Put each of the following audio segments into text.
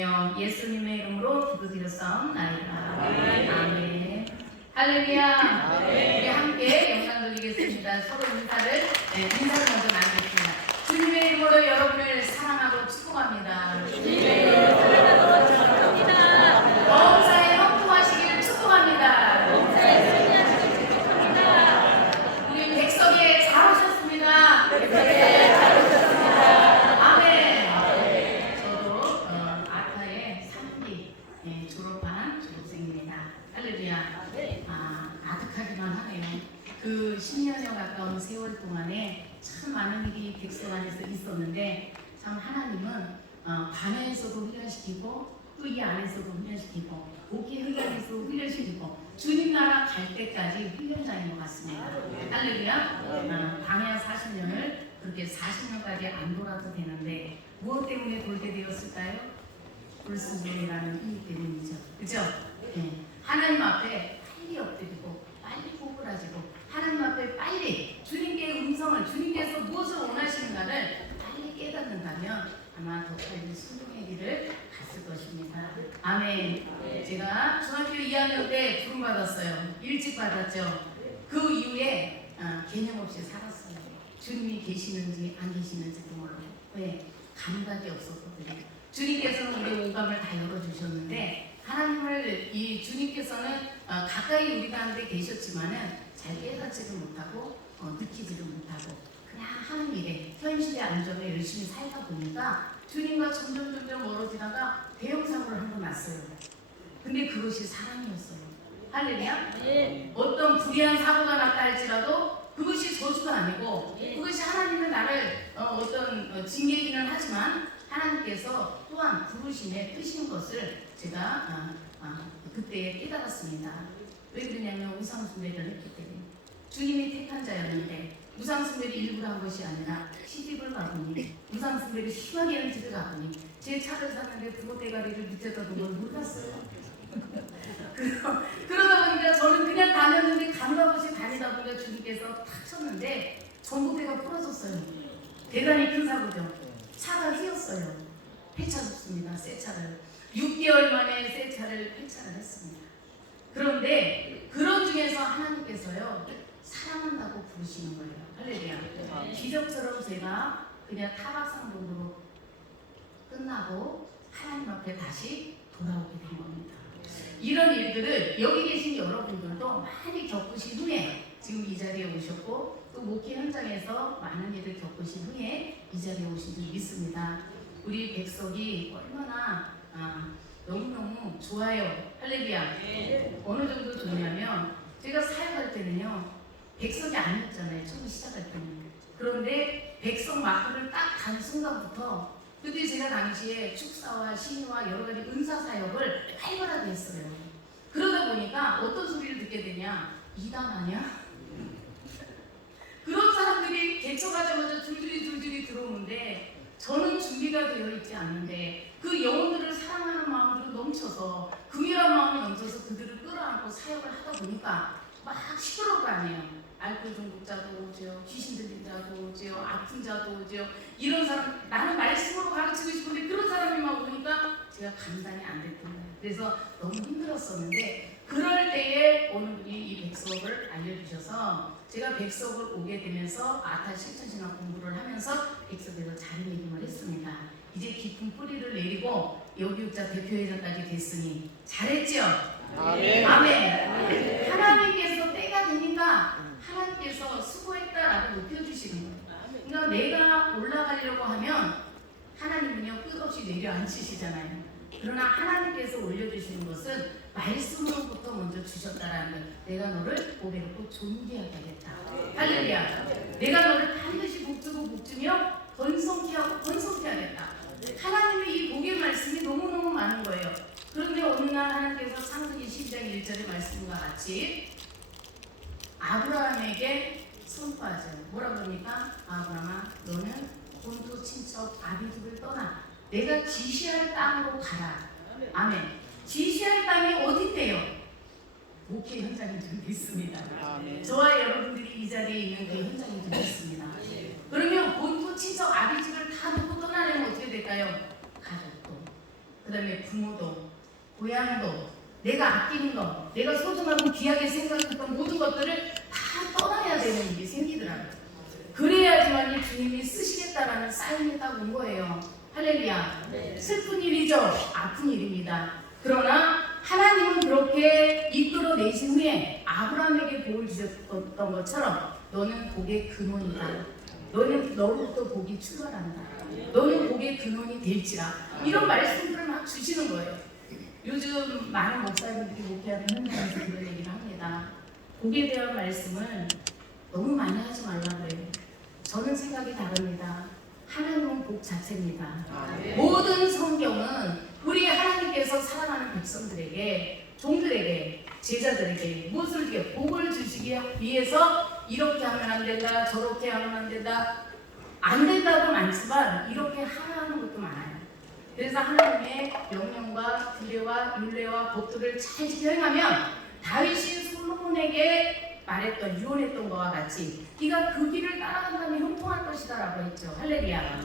예수님의 이름으로 기도드렸사옵나이다. 아멘. 할렐루야. 우리 함께 영광 돌리겠습니다. 서로 인사를 먼저 나누겠습니다. 주님의 이름으로 여러분을 사랑하고 축복합니다. 범사에 형통하시기를 축복합니다. 우리 백석에 잘하셨습니다. 그 10년여 가까운 세월 동안에 참 많은 일이 백성 안에서 있었는데 참 하나님은 반야에서도 훈련시키고 또 이 안에서도 훈련시키고 목회 현장에서 훈련시키고 주님 나라 갈 때까지 훈련장인 것 같습니다. 할렐루야. 광야 40년을 그렇게 40년까지 안 돌아도 되는데 무엇 때문에 돌게 되었을까요? 불순종이라는 힘 때문이죠. 그죠? 네. 하나님 앞에 빨리 엎드리고 빨리 꼬꾸라지고 하나님 앞에 빨리 주님께 음성을 주님께서 무엇을 원하시는가를 빨리 깨닫는다면 아마 더 빨리 순종의 길을 갔을 것입니다. 아멘. 제가 중학교 2학년 때 부름 받았어요. 일찍 받았죠. 그 이후에 개념 없이 살았어요. 주님이 계시는지 안 계시는지도 모르고 왜 감각이 없었거든요. 주님께서는 우리 오감을 다 열어주셨는데 하나님을 이 주님께서는 가까이 우리가 한데 계셨지만은 잘 깨닫지를 못하고 느끼지를 못하고 그냥 하는 일에 현실의 안정에 열심히 살다 보니까 주님과 점점 멀어지다가 대형사고를 한 번 났어요. 근데 그것이 사랑이었어요. 할렐루야. 어떤 불의한 사고가 났다 할지라도 그것이 저주가 아니고 그것이 하나님의 나를 어떤 징계이기는 하지만 하나님께서 또한 부르심에 뜨신 것을 제가 그때 깨달았습니다. 왜 그러냐면 우상숭배를 했기 때문에 주님이 택한 자였는데 우상숭배를 일부러 한 것이 아니라 시집을 가보니 우상숭배를 심하게 하는 집을 가보니 제 차를 샀는데 부모대가리를 밑에다 놓은 걸 몰랐어요. 그러다 보니까 저는 그냥 다녔는데 감각없이 다니다 보니까 주님께서 탁 쳤는데 전봇대가 부러졌어요. 대단히 큰 사고죠. 차가 휘었어요. 폐차했습니다. 새 차를 6개월 만에 새 차를 폐차를 했습니다. 그런데 그런 중에서 하나님께서요 사랑한다고 부르시는 거예요. 할렐루야. 기적처럼 제가 그냥 타박상봉으로 끝나고 하나님 앞에 다시 돌아오게 된 겁니다. 이런 일들을 여기 계신 여러분들도 많이 겪으신 후에 지금 이 자리에 오셨고 또 목회 현장에서 많은 일을 겪으신 후에 이 자리에 오신 줄 믿습니다. 우리 백석이 얼마나 너무너무 좋아요. 할렐루야. 어느 정도 좋냐면 제가 사역할 때는요 백석이 아니었잖아요. 처음 시작할 때는. 그런데 백석 마크를 딱 간 순간부터 그때 제가 당시에 축사와 신유와 여러 가지 은사 사역을 활발하게 했어요. 그러다 보니까 어떤 소리를 듣게 되냐? 이단 아니야? 그런 사람들이 개척하자마자 줄줄이 들어오는데 저는 준비가 되어 있지 않는데 그 영혼들을 사랑하는 마음으로 넘쳐서 긍휼한 마음이 넘쳐서 그들을 끌어안고 사역을 하다 보니까 막 시끄러울 거 아니에요. 알코올 중독자도 오죠, 귀신 들린 자도 오죠, 아픈 자도 오죠. 이런 사람 나는 말씀으로 가르치고 싶은데 그런 사람이 막 오니까 제가 감당이 안 됐던 거예요. 그래서 너무 힘들었었는데 그럴 때에 어느 분이 이 백석을 알려주셔서 제가 백석을 오게 되면서 아타 실천신학 공부를 하면서 백석에서 자리매김을 했습니다. 이제 깊은 뿌리를 내리고 여기육자 대표회장까지 됐으니 잘했죠? 아멘. 아멘. 하나님께서 때가 되니까 하나님께서 수고했다라고 높여주시는 거예요. 그러니까 내가 올라가려고 하면 하나님은요 끝없이 내려앉히시잖아요. 그러나 하나님께서 올려주시는 것은 말씀으로부터 먼저 주셨다라는 거예요. 내가 너를 보배롭고 존귀하게 하겠다. 할렐루야. 내가 너를 반드시 복주며 번성케 하고 번성케 하겠다. 하나님의 이 복의 말씀이 너무너무 많은 거예요. 그런데 어느 날 하나님께서 창세기 12장 1절의 말씀과 같이 아브라함에게 선포하세요. 뭐라 그러니까 아브라함아 너는 본토 친척 아비집을 떠나 내가 지시할 땅으로 가라. 아멘. 지시할 땅이 어딘데요? 목회 현장인 줄 믿습니다. 저와 여러분들이 이 자리에 있는 그 현장인 줄 믿습니다. 그러면 본토 친척 아비집을 다 놓고 떠나려면 어떻게 될까요? 가족도 그 다음에 부모도, 고향도, 내가 아끼는 것, 내가 소중하고 귀하게 생각했던 모든 것들을 다 떠나야 되는 일이 생기더라고요. 그래야지만 주님이 쓰시겠다라는 사인이 딱 온 거예요. 할렐루야. 네. 슬픈 일이죠. 아픈 일입니다. 그러나 하나님은 그렇게 이끌어내신 후에 아브라함에게 복을 주셨던 것처럼 너는 복의 근원이다. 너는 너로부터 복이 출발한다. 너는 복의 근원이 될지라. 이런 말씀들을 막 주시는 거예요. 요즘 많은 목사님들이 목회하는 현장에서 그런 얘기를 합니다. 복에 대한 말씀을 너무 많이 하지 말라고 해요. 저는 생각이 다릅니다. 하나님은 복 자체입니다. 모든 성경은 우리 하나님께서 사랑하는 백성들에게, 종들에게, 제자들에게 무엇을 주게 복을 주시기 위해서 이렇게 하면 안 된다, 저렇게 하면 안 된다, 안 된다도 많지만 이렇게 하라는 것도 많아요. 그래서 하나님의 명령과 규례와 율례와 법도를 잘 지켜 행하면 다윗이 솔로몬에게 말했던, 유언했던 것과 같이 네가 그 길을 따라간다면 형통할 것이다 라고 했죠. 할렐루야.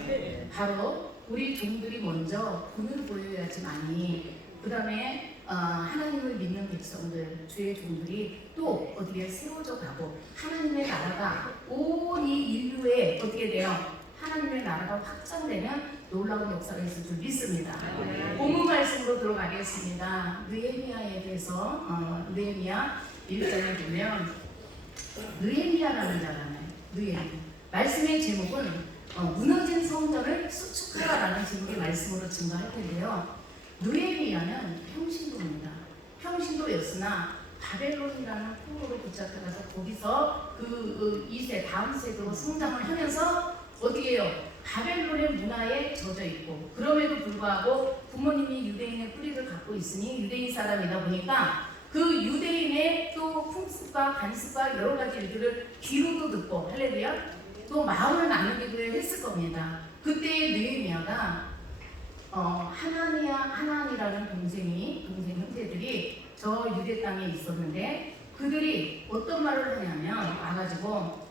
바로 우리 종들이 먼저 본을 보여야지만이 그 다음에 하나님을 믿는 백성들, 주의 종들이 또 어떻게 세워져 가고 하나님의 나라가 온 이 인류에 어떻게 돼요? 하나님의 나라가 확장되는 놀라운 역사가 있을 줄 믿습니다. 본문 말씀으로 들어가겠습니다. 느헤미야에 대해서 느헤미야 1장에 보면 느헤미야라는 자잖아요. 느헤미야. 말씀의 제목은 무너진 성전을 수축하라라는 제목의 말씀으로 증거할 텐데요. 느헤미야는 평신도입니다. 평신도였으나 바벨론이라는 포로로 붙잡혀가서 거기서 그 2세 다음 세대로 성장을 하면서 어떻게 해요? 바벨론의 문화에 젖어 있고 그럼에도 불구하고 부모님이 유대인의 뿌리를 갖고 있으니 유대인 사람이다 보니까 그 유대인의 또 풍습과 관습과 여러 가지 일들을 귀로도 듣고 할렐루야 또 마음을 나누기도 했을 겁니다. 그때 느헤미야가 하나니라는 동생 형제들이 저 유대 땅에 있었는데 그들이 어떤 말을 하냐면 와가지고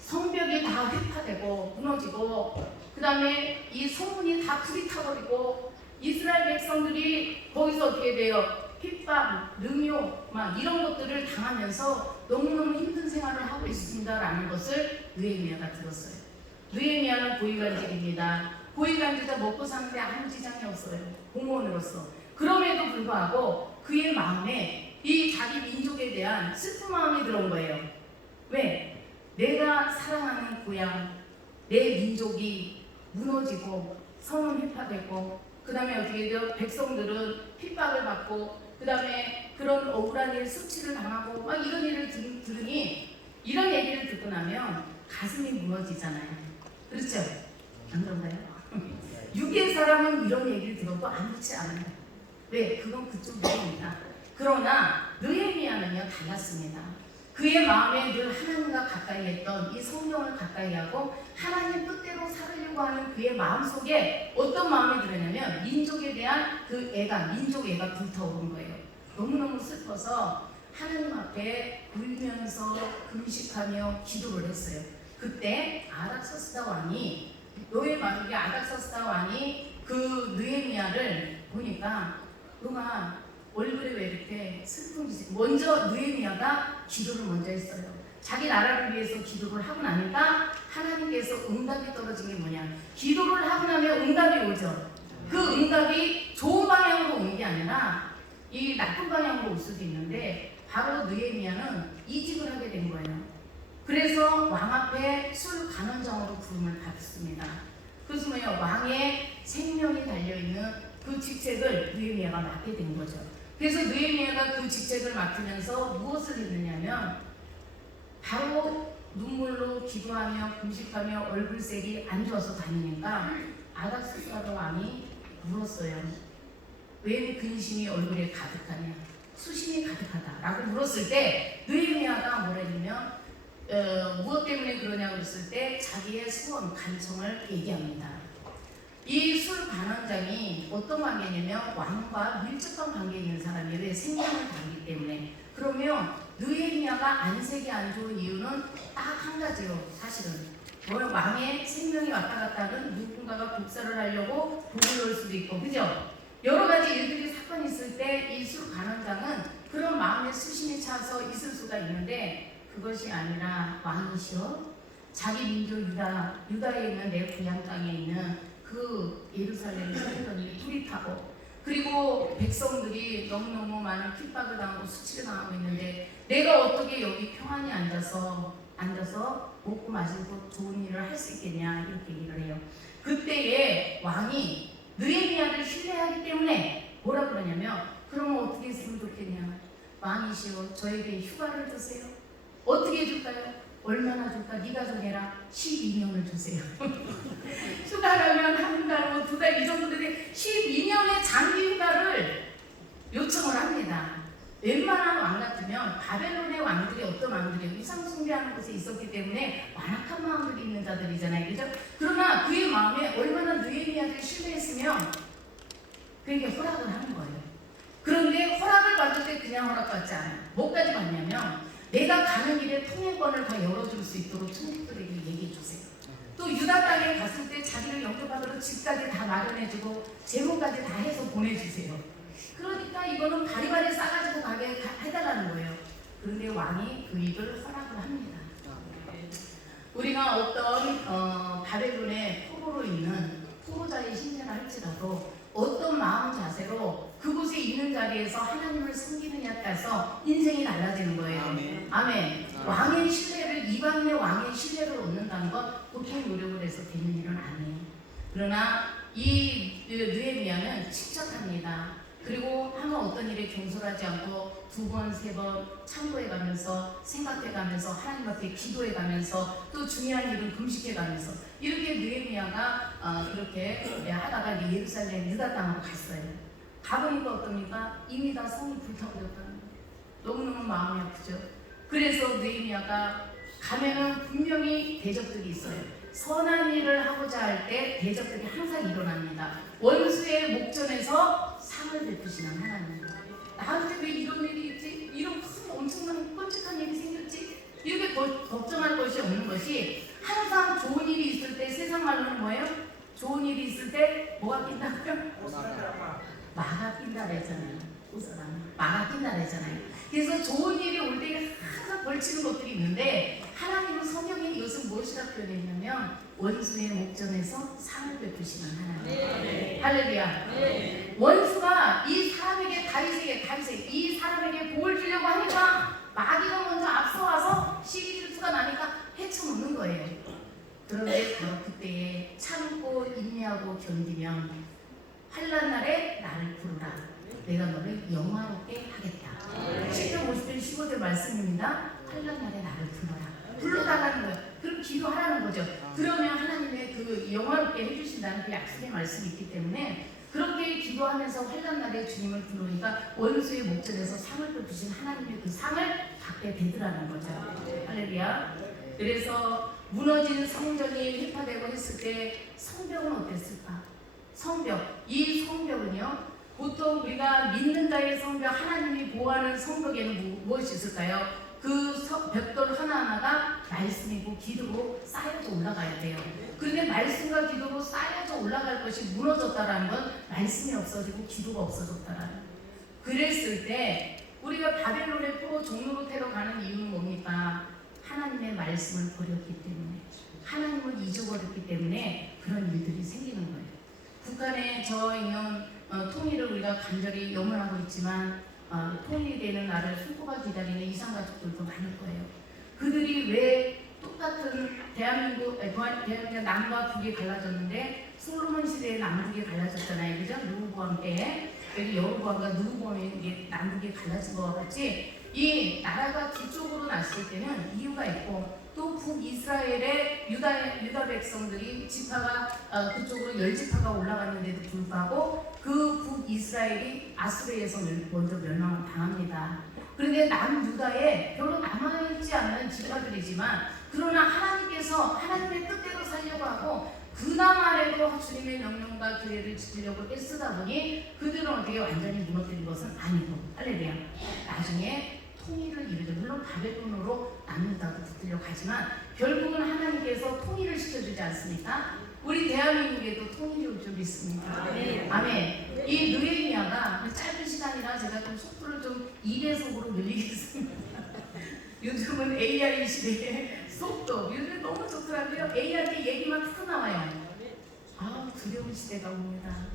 성벽이 다 훼파되고 무너지고 그 다음에 이 성문이 다 불이 타버리고 이스라엘 백성들이 거기서 어떻게 돼요? 핍박, 능욕 막 이런 것들을 당하면서 너무너무 힘든 생활을 하고 있습니다 라는 것을 느헤미야가 들었어요. 느헤미야는 고위관직입니다. 고위관직자 먹고 사는데 아무 지장이 없어요. 공무원으로서. 그럼에도 불구하고 그의 마음에 이 자기 민족에 대한 슬픈 마음이 들어온 거예요. 왜? 내가 사랑하는 고향, 내 민족이 무너지고 성은 훼파되고 그 다음에 어떻게 돼요? 백성들은 핍박을 받고 그 다음에 그런 억울한 일, 수치를 당하고 막 이런 일을 들으니 이런 얘기를 듣고 나면 가슴이 무너지잖아요. 그렇죠? 안 그런가요? 육의 사람은 이런 얘기를 들어도 아무렇지 않아요. 왜? 그건 그쪽 일입니다. 그러나 느헤미야는요 달랐습니다. 그의 마음에 늘 하나님과 가까이 했던 이 성령을 가까이 하고 하나님 뜻대로 살으려고 하는 그의 마음속에 어떤 마음이 들었냐면 민족에 대한 그 애가, 민족 애가 불타오른 거예요. 너무너무 슬퍼서 하나님 앞에 울면서 금식하며 기도를 했어요. 그때 아닥사스다 왕이 너의 마음이 아닥사스다 왕이 그 느헤미야를 보니까 너가 얼굴에 왜 이렇게 슬픈지 먼저 느헤미야가 기도를 먼저 했어요. 자기 나라를 위해서 기도를 하고 나니까 하나님께서 응답이 떨어진 게 뭐냐? 기도를 하고 나면 응답이 오죠. 그 응답이 좋은 방향으로 오는 게 아니라 이 나쁜 방향으로 올 수도 있는데 바로 느헤미야는 이직을 하게 된 거예요. 그래서 왕 앞에 술 간원장으로 부름을 받습니다. 그래서 뭐예요? 왕의 생명이 달려있는 그 직책을 느헤미야가 맡게 된 거죠. 그래서 느헤미야가 그 직책을 맡으면서 무엇을 했느냐면 바로 눈물로 기도하며 금식하며 얼굴색이 안 좋아서 다니니까 아닥사스다 왕이 물었어요. 왜 근심이 얼굴에 가득하냐? 수심이 가득하다라고 물었을 때 느헤미야가 뭐라 했냐면 무엇 때문에 그러냐고 했을 때 자기의 소원, 간청을 얘기합니다. 이 술 관원장이 어떤 관계냐면 왕과 밀접한 관계에 있는 사람이에요. 왜? 생명을 다루기 때문에. 그러면 느헤미야가 안색이 안 좋은 이유는 딱 한 가지요. 사실은 왕의 생명이 왔다 갔다 하는 누군가가 복사를 하려고 복을 넣을 수도 있고 그죠? 여러 가지 일들이 사건이 있을 때 이 술관원장은 그런 마음에 수심이 차서 있을 수가 있는데 그것이 아니라 왕이시여 자기 민족 유다에 있는 내 고향 땅에 있는 그 예루살렘 성전이 불이 타고 그리고 백성들이 너무너무 많은 핍박을 당하고 수치를 당하고 있는데 내가 어떻게 여기 평안히 앉아서 먹고 마시고 좋은 일을 할 수 있겠냐 이렇게 얘기를 해요. 그때에 왕이 느헤미야를 신뢰하기 때문에 뭐라 그러냐면 그러면 어떻게 했으면 좋겠냐. 왕이시여 저에게 휴가를 주세요. 어떻게 해줄까요? 얼마나 줄까? 네가 정해라. 12년을 주세요. 휴가라면 한 달, 두 달 이 정도 되는데 12년의 장기 휴가를 요청을 합니다. 웬만한 왕 같으면 바벨론의 왕들이 어떤 왕들이요? 우상 숭배하는 곳에 있었기 때문에 완악한 마음들이 있는 자들이잖아요. 그죠? 그러나 그의 마음에 얼마나 느헤미야를 신뢰했으면 그에게 허락을 하는 거예요. 그런데 허락을 받을 때 그냥 허락받지 않아요. 뭐까지 받냐면 내가 가는 길에 통행권을 다 열어줄 수 있도록 총독들에게 얘기해 주세요. 또 유다 땅에 갔을 때 자기를 영접하도록 집까지 다 마련해주고 재물까지 다 해서 보내주세요. 그러니까 이거는 바리바리 싸가지고 가게 해달라는 거예요. 그런데 왕이 그 일을 허락을 합니다. 우리가 어떤 바벨론의 포로로 있는 포로자의 신세라 할지라도 어떤 마음 자세로 그곳에 있는 자리에서 하나님을 섬기느냐에 따라서 인생이 달라지는 거예요. 아멘. 왕의 신뢰를 이방인의 왕의 신뢰를 얻는다는 건 보통 노력을 해서 되는 일은 아니에요. 그러나 이 느헤미야는 침착합니다. 그리고 하면 어떤 일에 경솔하지 않고 두 번, 세 번 참고해 가면서 생각해 가면서 하나님 앞에 기도해 가면서 또 중요한 일은 금식해 가면서 이렇게 느헤미야가 이렇게 하다가 이제 예루살렘 유다 땅으로 갔어요. 가보니까 어떻습니까? 이미 다 성이 불타버렸다는 거예요. 너무너무 마음이 아프죠. 그래서 느헤미야가 가면은 분명히 대적들이 있어요. 선한 일을 하고자 할 때 대적들이 항상 일어납니다. 원수의 목전에서 상을 베푸시는 하나님. 나한테 왜 이런 일이 있지? 이런 큰 엄청난 끔찍한 일이 생겼지? 이렇게 걱정할 것이 없는 것이 항상 좋은 일이 있을 때 세상 말로는 뭐예요? 좋은 일이 있을 때 뭐가 낀다고요? 마가 낀다 그랬잖아요. 마가 낀다 그랬잖아요. 그래서 좋은 일이 올 때 항상 벌치는 것들이 있는데 하나님은 성경에 이것을 무엇이라 표현했냐면 원수의 목전에서 상을 베푸시는 하나님. 네. 할렐루야. 네. 원수가 이 사람에게 다윗에게 이 사람에게 복을 주려고 하니까 마귀가 먼저 앞서와서 시기 질투가 나니까 헤쳐놓는 거예요. 그런데 바로 그때에 참고 인내하고 견디면 환난 날에 나를 부르라. 내가 너를 영화롭게 하겠다. 10편 50편 15절 말씀입니다. 환난 날에 나를 불러달라는 거예요. 그럼 기도하라는 거죠. 그러면 하나님의 그 영화롭게 해주신다는 그 약속의 말씀이 있기 때문에 그렇게 기도하면서 환난 날에 주님을 부르니까 원수의 목전에서 상을 베푸신 하나님의 그 상을 받게 되더라는 거죠. 할렐루야. 그래서 무너진 성전이 회파되고 했을 때 성벽은 어땠을까? 성벽. 이 성벽은요. 보통 우리가 믿는 자의 성벽, 하나님이 보호하는 성벽에는 무엇이 있을까요? 그 벽돌 하나하나가 말씀이고 기도로 쌓여서 올라가야 돼요. 그런데 말씀과 기도로 쌓여서 올라갈 것이 무너졌다라는 건 말씀이 없어지고 기도가 없어졌다라는 거예요. 그랬을 때 우리가 바벨론의 포로 종로로 테러 가는 이유는 뭡니까? 하나님의 말씀을 버렸기 때문에, 하나님을 잊어버렸기 때문에 그런 일들이 생기는 거예요. 북한에 저희는 통일을 우리가 간절히 염원하고 있지만 통일이 되는 날을 손꼽아 기다리는 이산가족들도 많을 거예요. 그들이 왜 똑같은 대한민국 남과 북이 갈라졌는데 솔로몬 시대에 남북이 갈라졌잖아요. 그죠? 르호보암 때에 여기 여로보암과 르호보암이 남북이 갈라진 것 같이 이 나라가 두 쪽으로 났을 때는 이유가 있고 또 북이스라엘의 유다 백성들이 지파가 그쪽으로 10지파가 올라갔는데도 불구하고 그 북이스라엘이 아수르에서 먼저 멸망을 당합니다. 그런데 남유다에 별로 남아있지 않는 지파들이지만 그러나 하나님께서 하나님의 뜻대로 살려고 하고 그나마라도 주님의 명령과 규례를 지키려고 애쓰다 보니 그들은 어떻게 완전히 무너뜨린 것은 아니고 할렐루야. 나중에 통일을 이루죠. 물론 바벨론으로 남유다도 붙들려고 하지만 결국은 하나님께서 통일을 시켜주지 않습니까? 우리 대한민국에도 통일이 올 줄 믿습니다. 아멘. 이 느헤미야가 짧은 시간이라 제가 좀 속도를 좀 2배속으로 늘리겠습니다. 요즘은 AI 시대에 속도 요즘 너무 좋더라고요. AI한테 얘기만 툭 나와요. 아, 두려운 시대가 옵니다.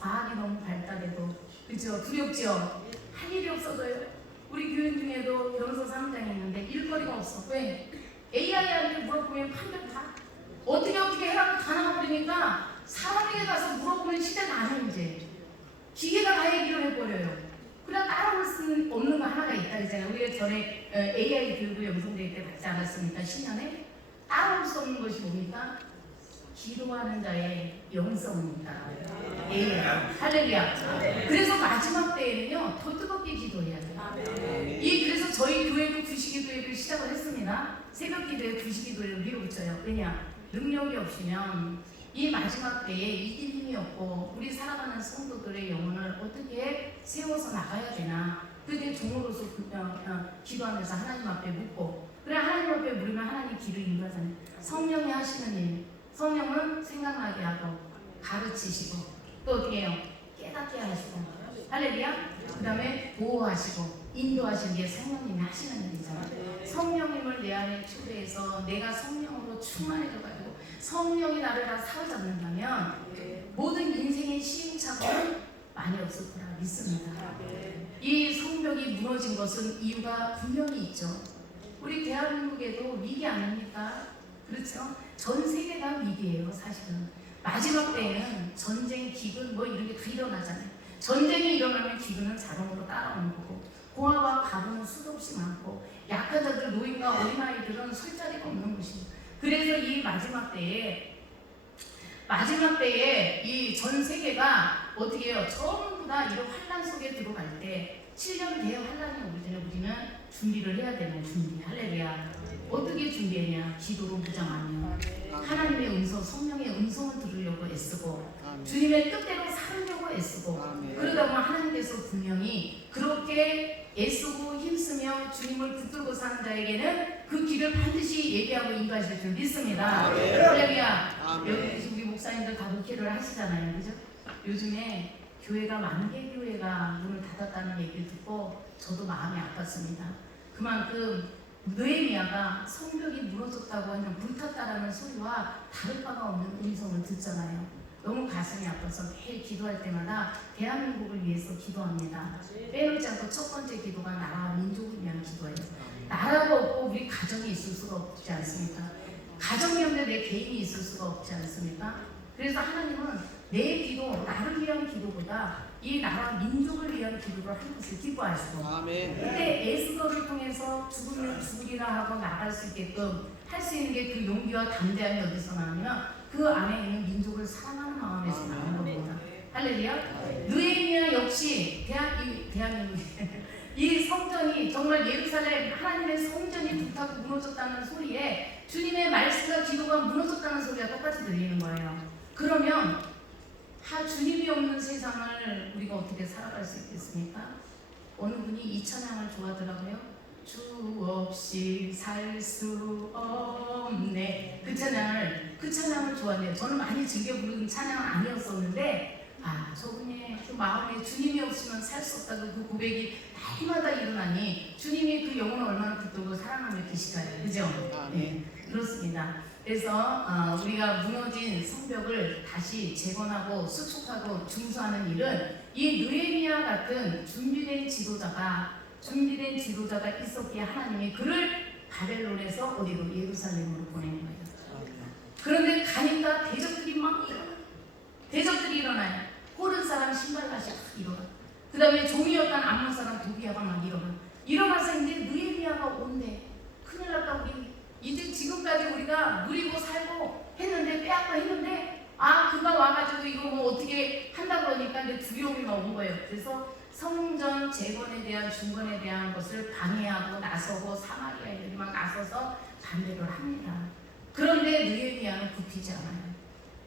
과학이 너무 발달해도 그죠? 두렵죠? 할 일이 없어져요. 우리 교인 중에도 변호사 사무장이 있는데 일거리가 없어. 왜? AI한테 물어보면 판결 다 어떻게 해라고 다 나와버리니까 사람에게 가서 물어보는 시대가 아니에요. 이제 기계가 다 얘기를 해버려요. 그냥 따라올 수 없는 거 하나가 있다 그랬잖아요. 우리가 전에 AI 교육을 영성대회 때 받지 않았습니까? 10년에 따라올 수 없는 것이 뭡니까? 기도하는 자의 영성입니다. AI. 할렐루야. 그래서 마지막 때에는요 더 뜨겁게 기도해야 돼요. 그래서 저희 교회도 구시기도회를 시작을 했습니다. 새벽기도회 구시기도회를 밀어붙여요. 왜냐? 능력이 없으면 이 마지막 때에 이길 힘이 없고 우리 살아가는 성도들의 영혼을 어떻게 세워서 나가야 되나. 그게 종으로서 기도하면서 하나님 앞에 묻고 그래 하나님 앞에 물으면 하나님 길을 인도하잖아요. 성령이 하시는 일. 성령은 생각나게 하고 가르치시고 또 어떻게 해요? 깨닫게 하시고 할렐루야. 그 다음에 보호하시고 인도하시는 게 성령님이 하시는 일이잖아요. 성령님을 내 안에 초대해서 내가 성령으로 충만해져가지고 성령이 나를 다 사로잡는다면 모든 인생의 시행착오는 많이 없을 거라 믿습니다. 이 성벽이 무너진 것은 이유가 분명히 있죠. 우리 대한민국에도 위기 아닙니까? 그렇죠? 전 세계가 위기예요. 사실은 마지막 때에는 전쟁, 기근 뭐 이런 게 다 일어나잖아요. 전쟁이 일어나면 기근은 자동으로 따라오는 거고 고아와 가부는 수도 없이 많고 약한 자들, 노인과 어린아이들은 설 자리가 없는 것입니다. 그래서 이 마지막 때에 이 전 세계가 어떻게 해요? 전부 다 이런 환란 속에 들어갈 때 7년 대환란이 오기 전에 우리는 준비를 해야 되는 준비. 할렐루야. 어떻게 준비했냐? 기도로 무장하며 하나님의 음성, 성령의 음성을 들으려고 애쓰고 주님의 뜻대로 살려고 애쓰고 그러다 보면 하나님께서 분명히 그렇게 애쓰고 힘쓰며 주님을 붙들고 사는 자에게는 그 길을 반드시 예비하고 인도하실 줄 믿습니다. 할렐루야. 여기 우리 목사님들 다 목회를 하시잖아요. 그죠? 요즘에 교회가 만개 교회가 문을 닫았다는 얘기를 듣고 저도 마음이 아팠습니다. 그만큼 느헤미야가 성벽이 무너졌다고 하면 불탔다라는 소리와 다를 바가 없는 음성을 듣잖아요. 너무 가슴이 아파서 매일 기도할 때마다 대한민국을 위해서 기도합니다. 빼놓지 않고 첫 번째 기도가 나라와 민족을 위한 기도예요. 나라가 없고 우리 가정이 있을 수가 없지 않습니까? 가정이 없는데 내 개인이 있을 수가 없지 않습니까? 그래서 하나님은 내 기도, 나를 위한 기도보다 이 나라 민족을 위한 기도를 하는 것을 기뻐하시고 그때 에스더를 통해서 죽으면 죽으리라 하고 나갈 수 있게끔 할 수 있는 게 그 용기와 담대함이 어디서 나오냐면 그 안에 있는 민족을 사랑하는 마음에서 나오는 겁니다. 할렐루야. 느헤미야 역시 대한민국 이 성전이 정말 예루살렘 하나님의 성전이 불타고 무너졌다는 소리에 주님의 말씀과 기도가 무너졌다는 소리가 똑같이 들리는 거예요. 그러면 주님이 없는 세상을 우리가 어떻게 살아갈 수 있겠습니까? 어느 분이 이 찬양을 좋아하더라고요. 주 없이 살 수 없네. 그 찬양을 좋아해요. 저는 많이 즐겨 부르는 찬양은 아니었었는데 저분의 그 마음에 주님이 없으면 살 수 없다고 그 고백이 날마다 일어나니 주님이 그 영혼을 얼마나 붙들고 사랑하며 계실까요? 그죠? 네, 그렇습니다. 그래서 우리가 무너진 성벽을 다시 재건하고 수축하고 중수하는 일은 이 느헤미야 같은 준비된 지도자가 있었기에 하나님이 그를 바벨론에서 어디로 예루살렘으로 보낸 거예요. 그런데 가니까 대적들이 일어나요. 호른 사람 신발갓이 일어나. 그 다음에 종이었던 암몬 사람 도비야가 막 일어나서 이제 느헤미야가 온대. 큰일 났다 우리. 이제 지금까지 우리가 누리고 살고 했는데 빼앗고 했는데 그가 와가지고 이거 뭐 어떻게 한다 그러니까 이제 두려움이 막 온 거예요. 그래서 성전 재건에 대한 중건에 대한 것을 방해하고 나서고 사마리아인들이 막 나서서 반대를 합니다. 그런데 느헤미야는 굽히지 않아요.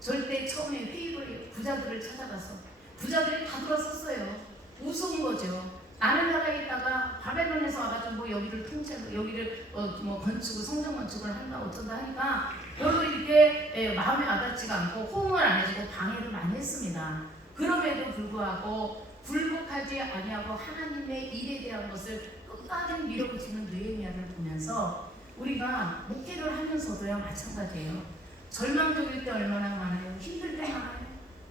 절대 처음에 회의를 해요. 부자들을 찾아가서 부자들이 다 들어섰어요. 우스운 거죠. 나는 나라에 있다가 바벨론에서 와가지고 뭐 여기를 통째로 여기를 뭐 건축을 성전 건축을 한다 어쩐다 하니까 별로 이렇게 마음에 와닿지가 않고 호응을 안 해주고 방해를 많이 했습니다. 그럼에도 불구하고 굴복하지 아니하고 하나님의 일에 대한 것을 끝까지 밀어붙이는 느헤미야를 보면서 우리가 목회를 하면서도요 마찬가지예요. 절망적일 때 얼마나 많아요. 힘들 때 많아요.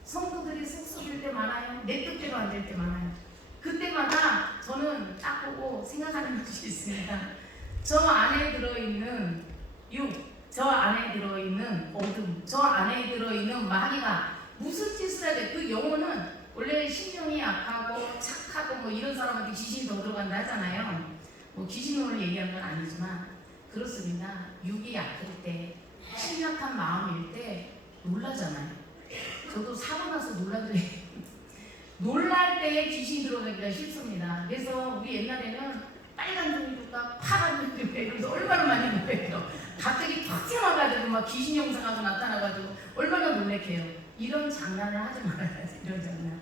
성도들이 속 썩일 때 많아요. 내 뜻대로 안 될 때 많아요. 그때마다 저는 딱 보고 생각하는 것이 있습니다. 저 안에 들어있는 저 안에 들어있는 어둠, 저 안에 들어있는 마귀가 무슨 짓을 하게. 그 영혼은 원래 신령이 약하고 착하고 뭐 이런 사람한테 귀신이 더 들어간다 하잖아요. 뭐 귀신을 얘기한 건 아니지만 그렇습니다. 육이 약할 때, 심약한 마음일 때 놀라잖아요. 저도 사고 나서 놀란 적이 놀랄 때에 귀신이 들어가기가 쉽습니다. 그래서 우리 옛날에는 빨간 종이 줄까 파란 종이 줄까 이러면서 얼마나 많이 놀래요. 갑자기 탁 튀어나와가지고 막 귀신 형상하고 나타나가지고 얼마나 놀래게요. 이런 장난을 하지 말아야지. 이런 장난.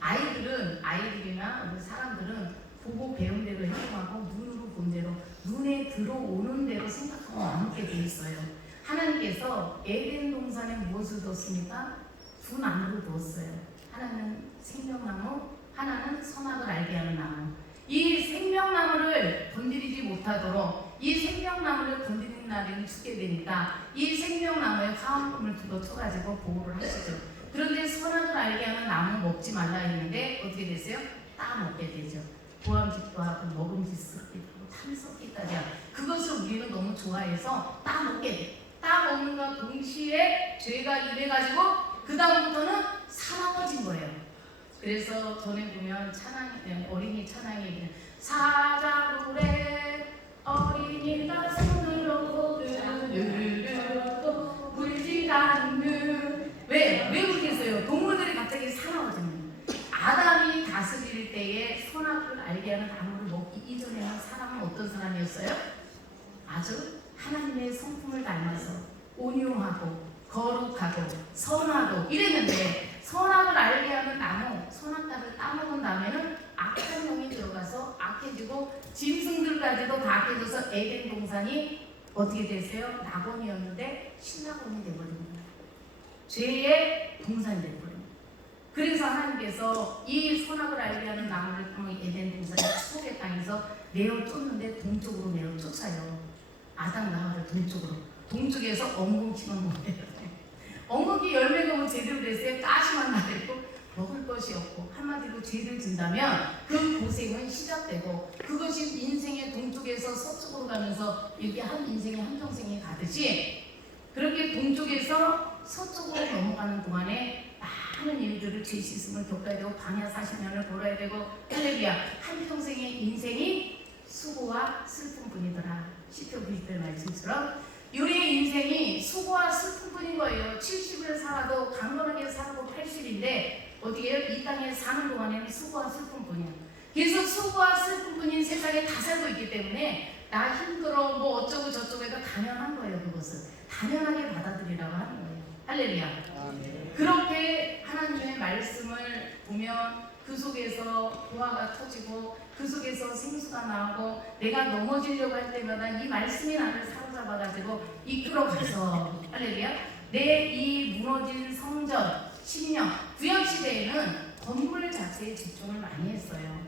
아이들이나 우리 사람들은 보고 배운 대로 행동하고 눈으로 본 대로 눈에 들어오는 대로 생각하고 남게 돼 있어요. 하나님께서 에덴 동산에 무엇을 뒀습니까? 두 나무를 두었어요. 하나는 생명나무, 하나는 선악을 알게 하는 나무. 이 생명나무를 건드리지 못하도록 이 생명나무를 건드리는 날에는 죽게 되니까 이 생명나무에 화환금을 둘러쳐가지고 보호를 하시죠. 그런데 선악을 알게 하는 나무 먹지 말라 했는데 어떻게 됐어요? 따 먹게 되죠. 보암직도 하고 먹음직도 하고 탐썩기까지 하고 그것을 우리는 너무 좋아해서 따 먹게 돼. 따 먹는과 동시에 죄가 임해가지고 그 다음부터는 사나워진 거예요. 그래서 전에 보면 어린이 찬양이 사자굴에 어린이가 손을 놓고 울지 않는 왜 울겠어요? 동물들이 갑자기 사나워지는 아담이 다스릴 때에 선악을 알게 하는 나무를 먹기 이전에는 사람은 어떤 사람이었어요? 아주 하나님의 성품을 닮아서 온유하고 거룩하고 선하고 이랬는데 선악을 알게 하는 나무, 선악과를 따먹은 다음에는 악한 영이 들어가서 악해지고 짐승들까지도 다 악해져서 에덴 동산이 어떻게 됐어요? 낙원이었는데 신낙원이 되버립니다. 죄의 동산이 되버립니다. 그래서 하나님께서 이 선악을 알게 하는 나무를 통해 에덴 동산의 축복의 땅에서 내어 쫓는데 동쪽으로 내어 쫓아요. 아담과 하와를 동쪽에서 엉겅퀴만 먹어요. 엉겅퀴 열매가 뭐 제대로 됐어요? 가시만 나겠고 먹을 것이 없고 한마디로 죄를 진다면 그 고생은 시작되고 그것이 인생의 동쪽에서 서쪽으로 가면서 이렇게 한 인생의 한평생이 가듯이 그렇게 동쪽에서 서쪽으로 넘어가는 동안에 많은 일들을 죄 씻음을 겪어야 되고 광야 40년을 걸어야 되고 할렐루야 한평생의 인생이 수고와 슬픔뿐이더라. 시편 90편 말씀처럼 우리의 인생이 수고와 슬픔뿐인 거예요. 70을 살아도 강건하게 살아도 80인데 어떻게 해요? 이 땅에 사는 동안에는 수고와 슬픔뿐이야. 그래서 수고와 슬픔뿐인 세상에 다 살고 있기 때문에 나 힘들어 뭐 어쩌고 저쩌고 해도 당연한 거예요. 그것은 당연하게 받아들이라고 하는 거예요. 할렐루야. 그렇게 하나님의 말씀을 보면 그 속에서 보화가 터지고 그 속에서 생수가 나오고 내가 넘어지려고 할 때마다 이 말씀이 나를 사로잡아가지고 이끌어가서 할렐루야 내 이 무너진 성전 신령 구약시대에는 건물 자체에 집중을 많이 했어요.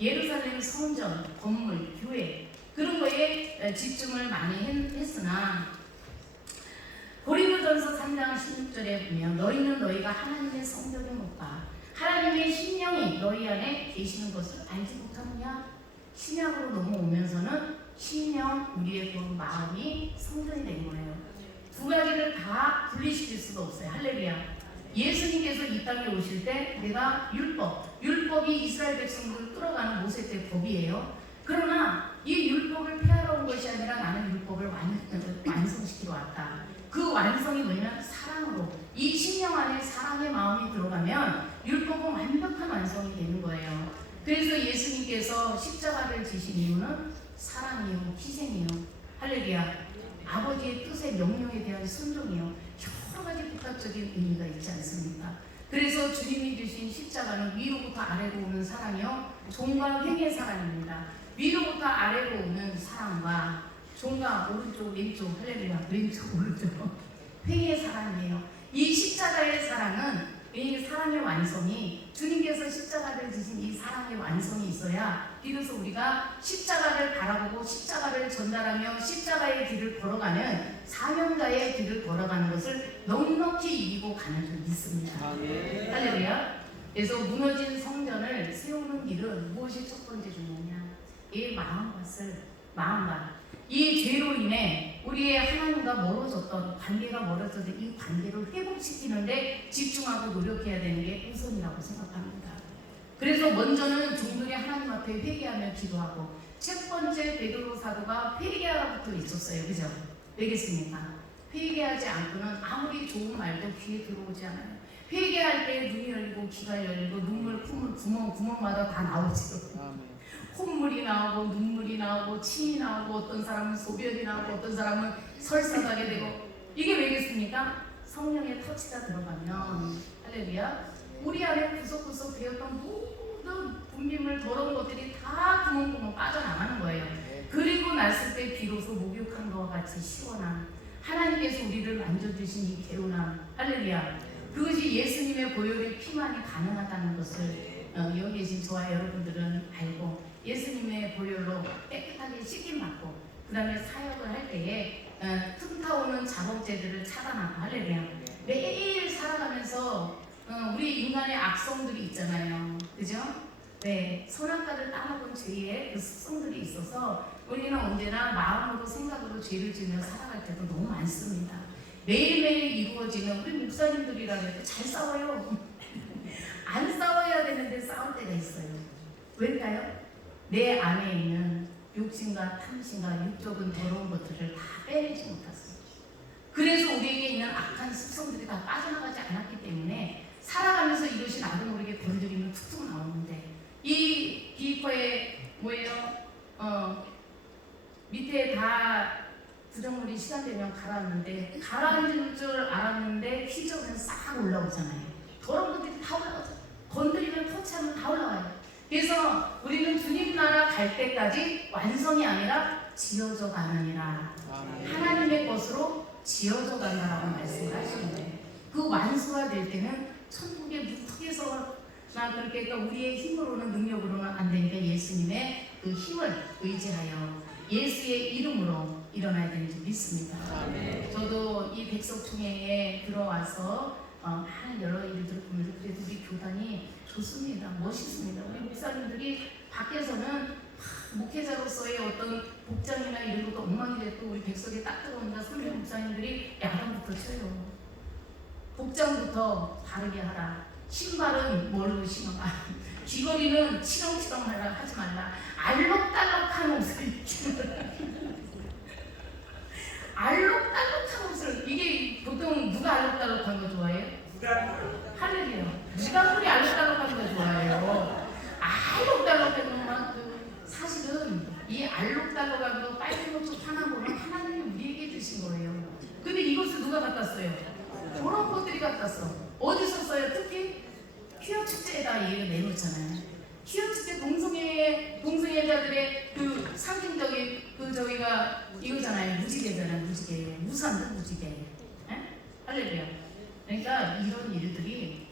예루살렘 성전, 건물, 교회 그런 거에 집중을 많이 했으나 고린도전서 3장 16절에 보면 너희는 너희가 하나님의 성전을 못 봐. 하나님의 신령이 너희 안에 계시는 것을 알지 못하느냐? 신약으로 넘어오면서는 신령 우리의 그 마음이 성전이 된 거예요. 두 가지를 다 분리시킬 수가 없어요. 할렐루야. 예수님께서 이 땅에 오실 때 내가 율법이 이스라엘 백성들을 끌어가는 모세 때 법이에요. 그러나 이 율법을 폐하러 온 것이 아니라 나는 율법을 완성시키러 왔다. 그 완성이 뭐냐면 사랑으로 이 신령 안에 사랑의 마음이 들어가면 율법은 완벽한 완성이 되는 거예요. 그래서 예수님께서 십자가를 지신 이유는 사랑이요 희생이요 할렐루야 아버지의 뜻의 명령에 대한 순종이요 여러 가지 복합적인 의미가 있지 않습니까? 그래서 주님이 주신 십자가는 위로부터 아래로 오는 사랑이요 종과 횡의 사랑입니다. 위로부터 아래로 오는 사랑과 종과 오른쪽 왼쪽 할렐루야 왼쪽 오른쪽 회개의 사랑이에요. 이 십자가의 사랑은 이 사랑의 완성이 주님께서 십자가를 지신 이 사랑의 완성이 있어야 비로소 우리가 십자가를 바라보고 십자가를 전달하며 십자가의 길을 걸어가는 사명자의 길을 걸어가는 것을 넉넉히 이기고 가는 줄 믿습니다. 할렐루야. 그래서 무너진 성전을 세우는 길은 무엇이 첫 번째 중요하냐? 이 마음밭. 이 죄로 인해 우리의 하나님과 멀어졌던 관계가 멀어졌던 이 관계를 회복시키는데 집중하고 노력해야 되는 게 우선이라고 생각합니다. 그래서 먼저는 종들이 하나님 앞에 회개하며 기도하고 첫 번째 베드로 사도가 회개하라부터 있었어요. 그죠? 왜겠습니까? 회개하지 않고는 아무리 좋은 말도 귀에 들어오지 않아요. 회개할 때 눈이 열리고 귀가 열리고 눈물, 콧물, 구멍마다 다 나오지도. 콧물이 나오고 눈물이 나오고 침이 나오고 어떤 사람은 소변이 나오고 어떤 사람은 설사하게 되고 이게 왜겠습니까? 성령의 터치가 들어가면 할렐루야 우리 안에 구석구석 되었던 모든 분비물 더러운 것들이 다 구멍구멍 빠져나가는 거예요. 그리고 났을 때 비로소 목욕한 것과 같이 시원한 하나님께서 우리를 만져주신 이 개운함 할렐루야 그것이 예수님의 보혈의 피만이 가능하다는 것을 여기 계신 저와 여러분들은 알고 예수님의 보혈로 깨끗하게 씻김받고 그 다음에 사역을 할 때에 틈타오는 작업제들을 차단하고 할렐루야 매일 살아가면서 우리 인간의 악성들이 있잖아요. 그죠? 네, 선악과를 따라본 죄의 그 습성들이 있어서 우리는 언제나 마음으로 생각으로 죄를 지으며 살아갈 때도 너무 많습니다. 매일매일 이루어지는 우리 목사님들이라 해도 잘 싸워요. 안 싸워야 되는데 싸울 때가 있어요. 왜일까요? 내 안에 있는 욕심과 탐심과 육적인 더러운 것들을 다 빼내지 못했어요. 그래서 우리에게 있는 악한 습성들이 다 빠져나가지 않았기 때문에 살아가면서 이것이 나도 모르게 건드리면 툭툭 나오는데 이 비커에 뭐예요? 밑에 다 부정물이 시간 되면 가라앉는데 가라앉을 줄 알았는데 휘저으면 싹 올라오잖아요. 더러운 것들이 다 올라오잖아요. 건드리면 터치하면 다 올라와요. 그래서 우리는 주님 나라 갈 때까지 완성이 아니라 지어져 가느니라. 하나님의 것으로 지어져 간다라고 말씀을 하시는 거예요. 그 완수가 될 때는 천국의 무턱에서나 그렇게 그러니까 우리의 힘으로는 능력으로는 안 되니까 예수님의 그 힘을 의지하여 예수의 이름으로 일어나야 되는지 믿습니다. 저도 이 백석총회에 들어와서 많은 여러 일들을 보면서 그래도 우리 교단이 좋습니다. 멋있습니다. 우리 목사님들이 밖에서는 목회자로서의 어떤 복장이나 이런 것도 엉망이 됐고 우리 백석에 딱 들어오니까 선배 목사님들이 야단부터 쳐요. 복장부터 바르게 하라. 신발은 뭘로 신어라. 귀걸이는 치렁치렁 하지 말라. 알록달록한 옷을 입지 말라. 알록달록한 옷을 이게 보통 누가 알록달록한 거 좋아해요? 할렐루야. 무가풀이 알록달록한 거 좋아해요. 알록달록한 것만 사실은 이 알록달록한 거 빨간 것도 편한 거는 하나님이 우리에게 주신 거예요. 근데 이것을 누가 갖다 써요? 저런 것들이 갖다 써. 어디서 써요? 특히 퀴어 축제에다 얘를 내놓잖아요. 퀴어 축제 동성애자들의 그 상징적인 그 저희가 이거잖아요. 무지개잖아요. 무지개. 우산도 무지개. 할렐루야. 그러니까 이런 일들이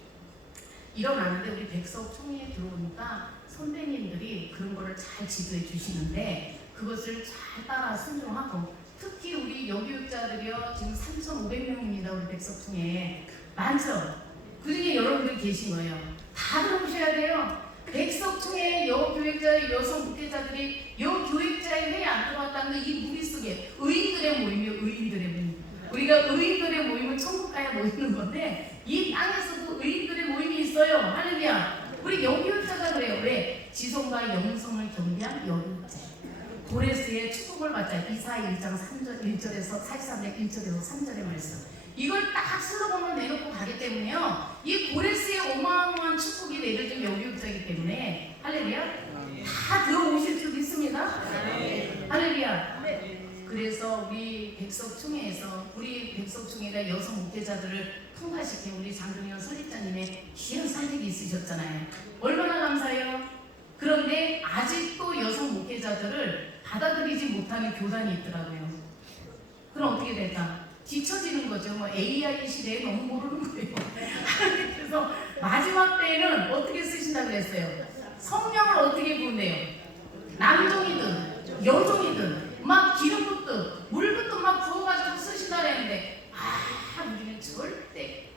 일어나는데 우리 백석 총회에 들어오니까 선배님들이 그런 거를 잘 지도해 주시는데 그것을 잘 따라 순종하고 특히 우리 여교육자들이요 지금 3,500명입니다. 우리 백석 총회에 많죠? 그 중에 여러분들이 계신 거예요. 다 들어오셔야 돼요. 백석총회 여교육자 여성 목회자들이 여교육자의 회에 안 들어왔다는 이 무리 속에 의인들의 모임이요. 의인들의 모임. 우리가 의인들의 모임은 천국 가야 모이는 건데 이 땅에서도 의인들의 모임이 있어요. 할렐루야. 우리 여교육자가 그래요. 왜? 지성과 영성을 겸비한 여교육자. 고레스의 축복을 받자. 이사야 1장 1절에서 43장 1절에서 3절의 말씀. 이걸 딱 슬로건을 내놓고 가기 때문에요. 이 고레스의 어마어마한 축복이 내려진 여교육자이기 때문에 할렐루야. 다 들어오실 줄 믿습니다. 할렐루야. 그래서 우리 백석총회에서 우리 백석총회가 여성 목회자들을 통과시킨 우리 장동현 설립자님의 귀한 선택이 있으셨잖아요. 얼마나 감사해요. 그런데 아직도 여성 목회자들을 받아들이지 못하는 교단이 있더라고요. 그럼 어떻게 될까? 뒤처지는 거죠. 뭐 AI 시대에 너무 모르는 거예요. 그래서 마지막 때에는 어떻게 쓰신다고 그랬어요? 성령을 어떻게 부은대요? 남종이든 여종이든 막 기름 붓듯 물 붓듯 막 부어가지고 쓰신다 그랬는데 우리는 절대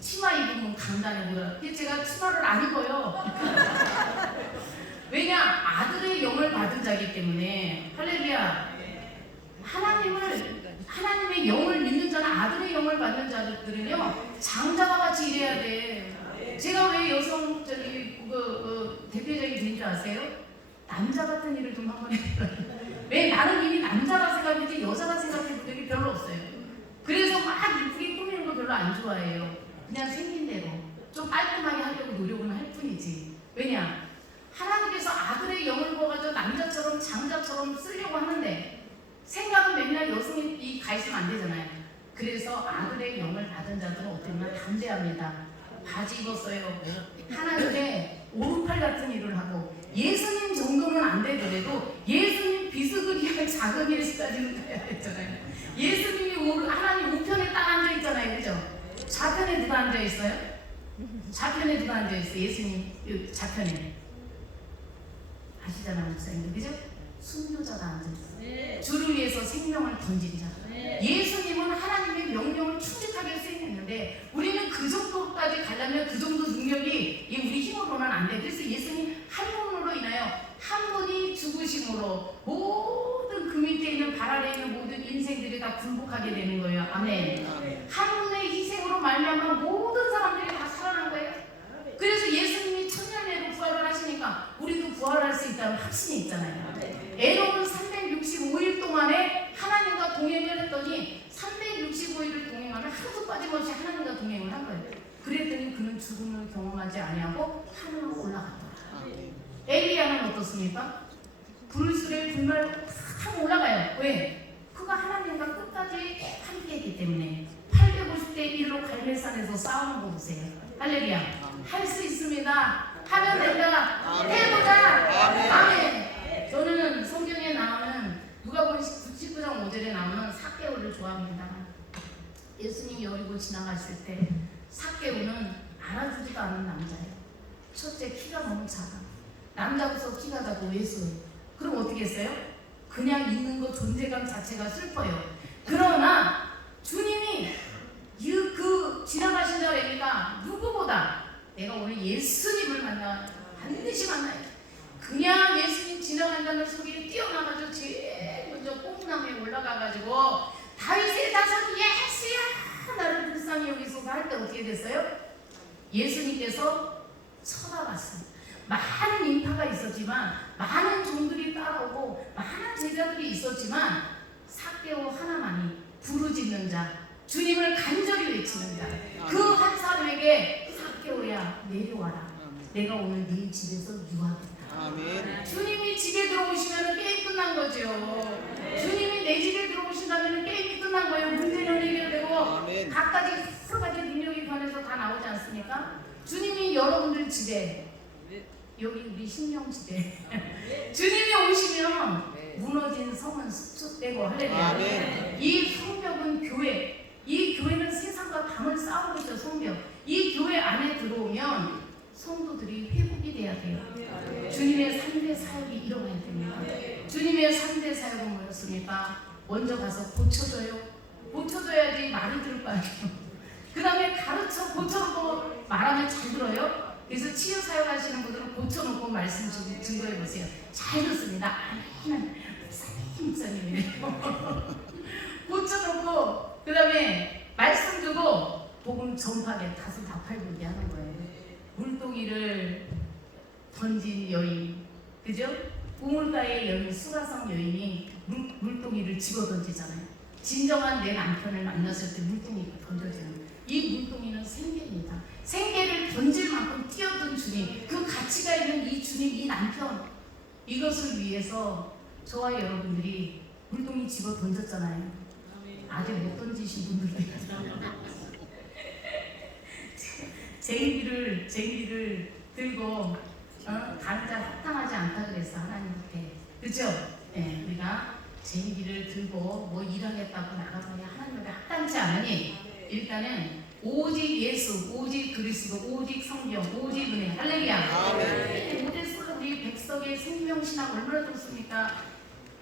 치마 입으면 강단에 보라. 제가 치마를 안 입어요. 왜냐? 아들의 영을 받은 자이기 때문에. 할렐루야. 하나님의 영을 믿는 자는, 아들의 영을 받는 자들은요 장자가 같이 일해야 돼. 제가 왜 여성 대표적인 된 줄 아세요? 남자 같은 일을 좀 한번 해봐요. 왜? 나는 이미 남자라 생각했지 여자라 생각해본 적이 별로 없어요. 그래서 막 이쁘게 꾸미는 거 별로 안 좋아해요. 그냥 생긴 대로 좀 깔끔하게 하려고 노력은 할 뿐이지. 왜냐? 하나님께서 아들의 영을 부어가지고 남자처럼 장자처럼 쓰려고 하는데 생각은 맨날 여성이 가 있으면 안 되잖아요. 그래서 아들의 영을 받은 자들은 어떻게 보면 담대합니다. 바지 입었어요. 하나님의 오른팔 같은 일을 하고 예수님 정도는 안 되더라도 예수님 비스그리한 작은 일까지는 돼야 되잖아요. 예수님이 하나님 우편에 딱 앉아 있잖아요, 그죠? 좌편에 누가 앉아 있어요? 좌편에 누가 앉아 있어요? 예수님 좌편에 아시잖아요, 목사님, 그죠? 순교자가 앉아 있어요. 주를 위해서 생명을 던진 자. 예수님은 하나님의 명령을 충직하게 수행했는데 우리는 그 정도까지 가려면 그 정도 능력이 우리 힘으로는 안 돼. 그래서 예수님 한 분으로 인하여 한 분이 죽으심으로 모든 그 밑에 있는 발 아래에 있는 모든 인생들이 다 굴복하게 되는 거예요. 아멘. 한 분의 희생으로 말미암아 모든 사람들이 다 살아난 거예요. 그래서 예수님이 천년내로 부활을 하시니까 우리도 부활할 수 있다는 확신이 있잖아요. 애로는 365일 동안에 하나님과 동행을 했더니 365일을 동행하면 하루도 빠짐없이 하나님과 동행을 한 거예요. 그랬더니 그는 죽음을 경험하지 아니하고 하늘로 올라갔더라. 엘리야는 어떻습니까? 불술에 불멸 탁 올라가요. 왜? 그가 하나님과 끝까지 함께했기 때문에. 850대 1로 갈멜산에서 싸우는 거 보세요. 할렐루야. 할 수 있습니다. 하면 된다. 해보자. 아멘. 저는 성경에 나오는 누가복음 19장 5절에 나오는 삭개오를 좋아합니다. 예수님이 여리고 지나갔을 때 삭개오는 알아주지도 않은 남자예요. 첫째, 키가 너무 작아. 남자로서 키가 작고 왜소해. 그럼 어떻게 했어요? 그냥 있는 것 존재감 자체가 슬퍼요. 그러나 주님이 지나가신 자라니까 누구보다 내가 오늘 예수님을 반드시 만나야 돼. 그냥 예수님 지나간다는 소리에 뛰어나가지고 제일 먼저 뽕나무에 올라가가지고 다윗의 자손 예수야 나를 불쌍히 여기소서 할 때 어떻게 됐어요? 예수님께서 쳐다봤습니다. 많은 인파가 있었지만 많은 종들이 따라오고 많은 제자들이 있었지만 삭개오 하나만이 부르짖는 자, 주님을 간절히 외치는 자, 그 한 사람에게 삭개오야 내려와라. 내가 오늘 네 집에서 유하겠다. 주님이 집에 들어오시면 게임 끝난 거죠. 주님이 내 집에 들어오신다면 게임이 끝난 거예요. 문제는 해결되고 각가지 여러 가지 능력이 변해서 다 나오지 않습니까? 주님이 여러분들 집에, 여기 우리 신령 집에 주님이 오시면 무너진 성은 수축되고 할렐루야. 이 성벽은 교회, 이 교회는 세상과 담을 싸우고 있어요. 성벽. 이 교회 안에 들어오면 성도들이 회복이 돼야 돼요. 주님의 3대 사역이 일어나야 됩니다. 주님의 3대 사역은 뭐였습니까? 먼저 가서 고쳐줘요. 고쳐줘야지 말을 들을 거 아니에요. 그 다음에 가르쳐 고쳐놓고 말하면 잘 들어요. 그래서 치유 사역하시는 분들은 고쳐놓고 말씀 증거해 보세요. 잘 듣습니다. 아멘. 목사님이네요. 고쳐놓고 그 다음에 말씀 주고 복음 전파에 다섯 다 팔고 하는 거예요. 물동이를 던진 여인, 그죠? 우물가의 여인, 수가성 여인이 물동이를 집어 던지잖아요. 진정한 내 남편을 만났을 때 물동이가 던져지는 거예요. 이 물동이는 생계입니다. 생계를 던질 만큼 뛰어든 주님, 그 가치가 있는 이 주님, 이 남편, 이것을 위해서 저와 여러분들이 물동이 집어 던졌잖아요. 아직 못 던지신 분들도 있어요. 쟁기를 들고 다른 자 합당하지 않다 그랬어 하나님한테. 그죠? 네, 우리가 제비를 들고 뭐 일하겠다고 나가봐야 하나님께 합당치 않으니 일단은 오직 예수, 오직 그리스도, 오직 성경, 오직 은혜. 할렐루야. 모태솔로 우리 백석의 생명신학 얼마나 좋습니까?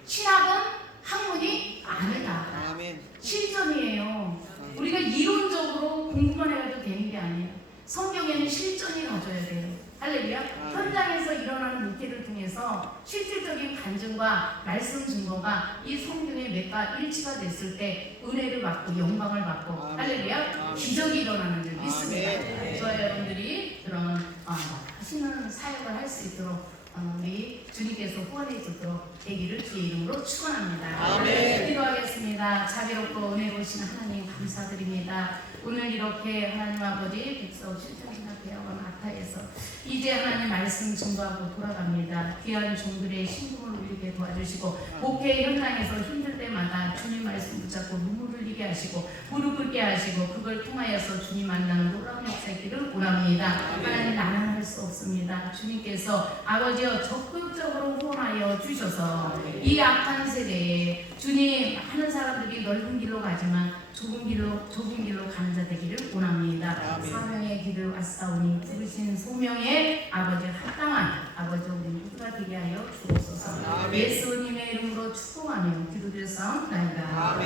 신학은 학문이 아니다. 아멘. 실전이에요. 우리가 이론적으로 공부만 해가지고 되는 게 아니에요. 성경에는 실전이 가져야 돼요. 할렐루야. 현장에서 일어나는 목회를 통해서 실질적인 간증과 말씀 증거가 이 성경의 맥과 일치가 됐을 때 은혜를 받고 영광을 받고 할렐루야. 기적이 일어나는 줄 믿습니다. 저와 여러분들이 그런 하시는 사역을 할 수 있도록 우리 주님께서 후원해 주도록 되기를 주의 이름으로 축원합니다. 기도하겠습니다. 자비롭고 은혜로우신 하나님 감사드립니다. 오늘 이렇게 하나님 아버지 백석 실천신학대학원 아타에서 이제 하나님 말씀 증거하고 돌아갑니다. 귀한 종들의 신금을 울리게 도와주시고 목회 현장에서 힘들 때마다 주님 말씀 붙잡고 눈물 흘리게 하시고 무릎 꿇게 하시고 그걸 통하여서 주님 만나는 놀라운 역사 있기를 원합니다. 하나님 나는 할 수 없습니다. 주님께서 아버지여 적극적으로 후원하여 주셔서 이 악한 세대에 주님 하는 사람들이 넓은 길로 가지만 좁은 길로 가는 자 되기를 원합니다. 사명의 길을 왔사오니 부르신 소명의 아버지 합당한 아버지 우리 모두가 되게 하여 주옵소서. 예수님의 이름으로 축복하며 기도드렸사옵나이다.